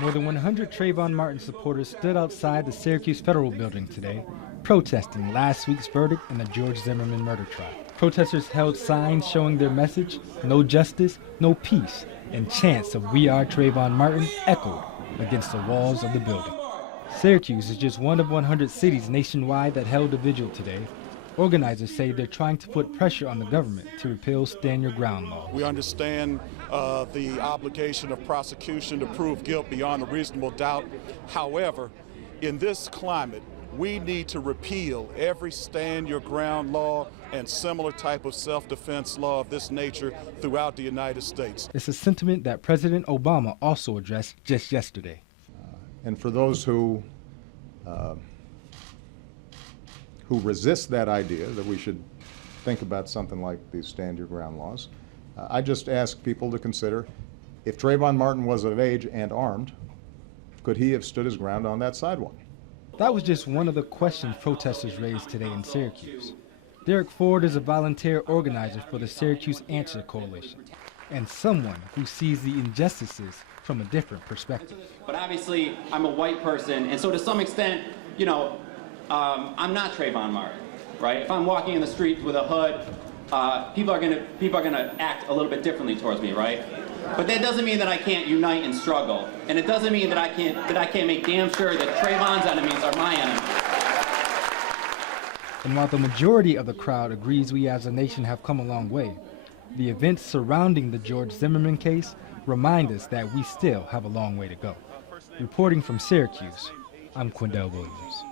More than 100 Trayvon Martin supporters stood outside the Syracuse Federal Building today, protesting last week's verdict in the George Zimmerman murder trial. Protesters held signs showing their message, "No justice, no peace," and chants of "We are Trayvon Martin" echoed against the walls of the building. Syracuse is just one of 100 cities nationwide that held a vigil today. Organizers say they're trying to put pressure on the government to repeal stand your ground law. We understand the obligation of prosecution to prove guilt beyond a reasonable doubt. However, in this climate, we need to repeal every stand your ground law and similar type of self-defense law of this nature throughout the United States. It's a sentiment that President Obama also addressed just yesterday. And for those who resist that idea that we should think about something like these stand your ground laws, I just ask people to consider, if Trayvon Martin was of age and armed, could he have stood his ground on that sidewalk? That was just one of the questions protesters raised today in Syracuse. Derek Ford is a volunteer organizer for the Syracuse Answer Coalition and someone who sees the injustices from a different perspective. But obviously, I'm a white person, and so to some extent, I'm not Trayvon Martin, right? If I'm walking in the street with a hood, people are gonna act a little bit differently towards me, right? But that doesn't mean that I can't unite and struggle, and it doesn't mean that I can't make damn sure that Trayvon's enemies are my enemies. And while the majority of the crowd agrees we as a nation have come a long way, the events surrounding the George Zimmerman case remind us that we still have a long way to go. Reporting from Syracuse, I'm Quindell Williams.